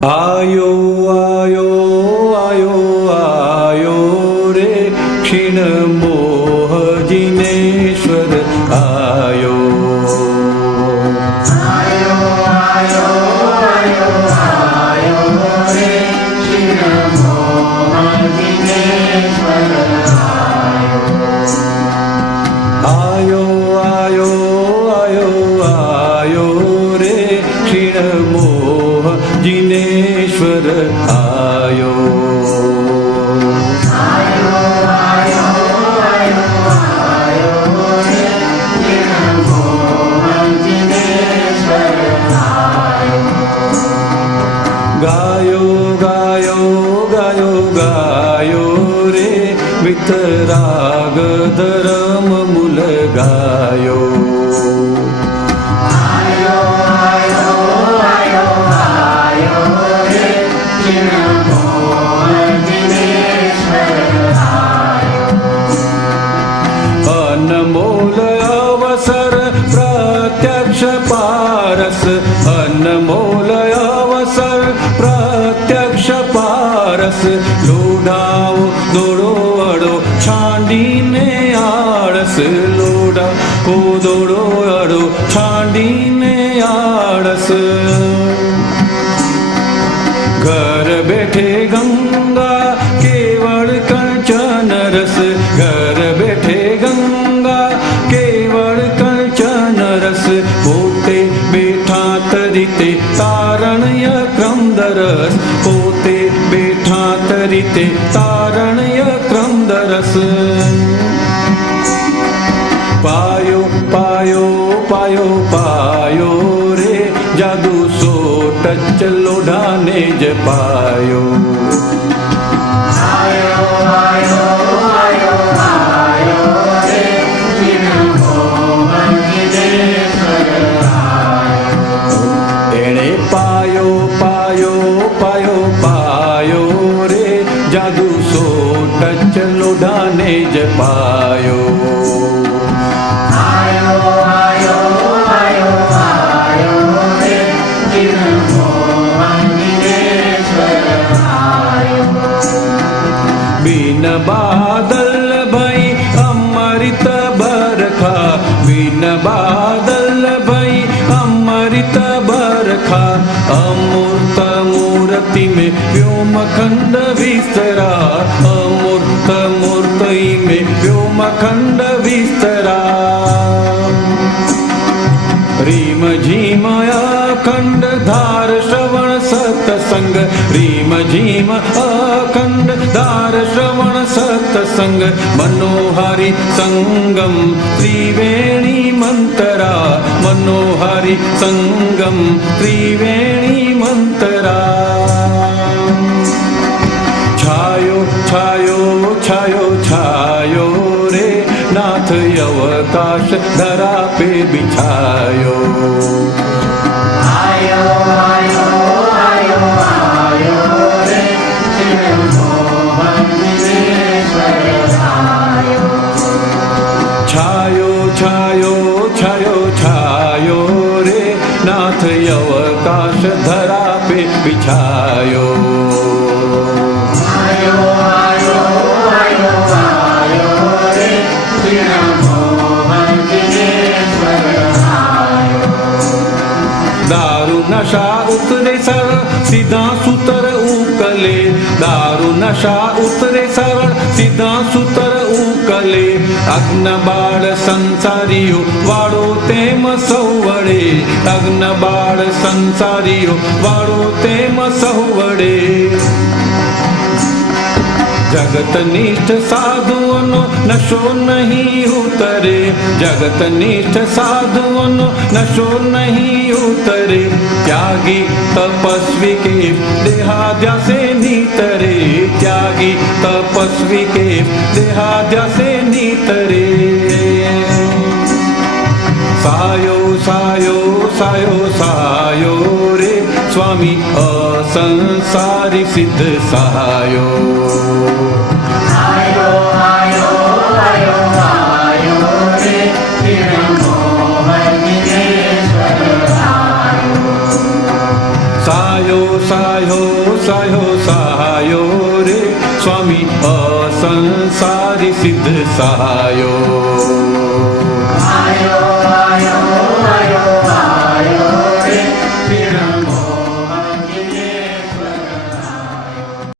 आयो आयो आयो आयो रे क्षीण मोह जिनेश्वर आयो आयो आयो आयो आयो रे क्षीण मोह जिनेश्वर आयो आयो आयो आयो रे क्षीण मोह जिनेश्वर आयो आयो आयो आयो आयो रे क्षीण मोह जिनेश्वर गायो गायो गायो गायो रे वितराग धर्म मूल गायो आयो आयो आयो आयो रे क्षीण मोह जिनेश्वर अनमोल अवसर प्रत्यक्ष पारस अनमोल अवसर प्रत्यक्ष पारस लोडाओ दौड़ो अड़ो छांडीने आड़स लोडा को दौड़ो अड़ो छांडीने आड़स घर बैठे गंगा केवल कंचन रस घर बैठे गंगा केवल कंचन रस पोते बेठा तरीते तारणय क्रम दरस पोते बेठा तरीते तारणय क्रम दरस पायो पायो पायो पायो रे जादू सो टच लोढ़ाने ज पायो आयो आयो आयो आयो रे क्षीण मोह जिनेश्वर एणे पायो पायो पायो पायो रे जादू सो टच लोढ़ाने ज पायो आयो आयो आयो आयो रे क्षीण मोह जिनेश्वर बिन बादल भई अमृत बरखा बिन बादल भई अमृत बरखा अमूर्त मूर्ति में व्योम खंड विस्तरा अमूर्त मूर्ति में व्योम खंड विस्तरा रीम झीम अखंड धार श्रवण सत्संग रीम झीम अखंड धार श्रवण सत्संग मनोहारी संगम त्रिवेणी मंतरा मनोहारी संगम त्रिवेणी मंतरा छायो छायो छायो छायो रे नाथ अवकाश धरा पे बिछायो आयो आयो आयो आयो रे क्षीण मोह जिनेश्वर छायो छायो छायो छायो रे नाथ अवकाश धरा पे बिछायो आयो आयो आयो आयो रे क्षीण मोह जिनेश्वर दारू नशा उतरे सरळ सीधा सूतर उकले दारू नशा उतरे सरळ सीधा सूतर उकले अग्न बाळ संसारियो वाडो तेम सौवडे अग्न बाळ संसारियो वाडो तेम सौवडे जगत निष्ठ साधुओनो नशो नहीं उतरे जगत निष्ठ साधुओनो नशो नहीं उतरे त्यागी तपस्वी के देहाद्यासे नीतरे त्यागी तपस्वी के देहाद्यासे नीतरे सायो सायो सायो सायो रे स्वामी असंसारी सिद्ध सहायो आयो आयो आयो आयो रे क्षीण मोह जिनेश्वर सायो सायो सायो रे स्वामी असंसारी सिद्ध सायो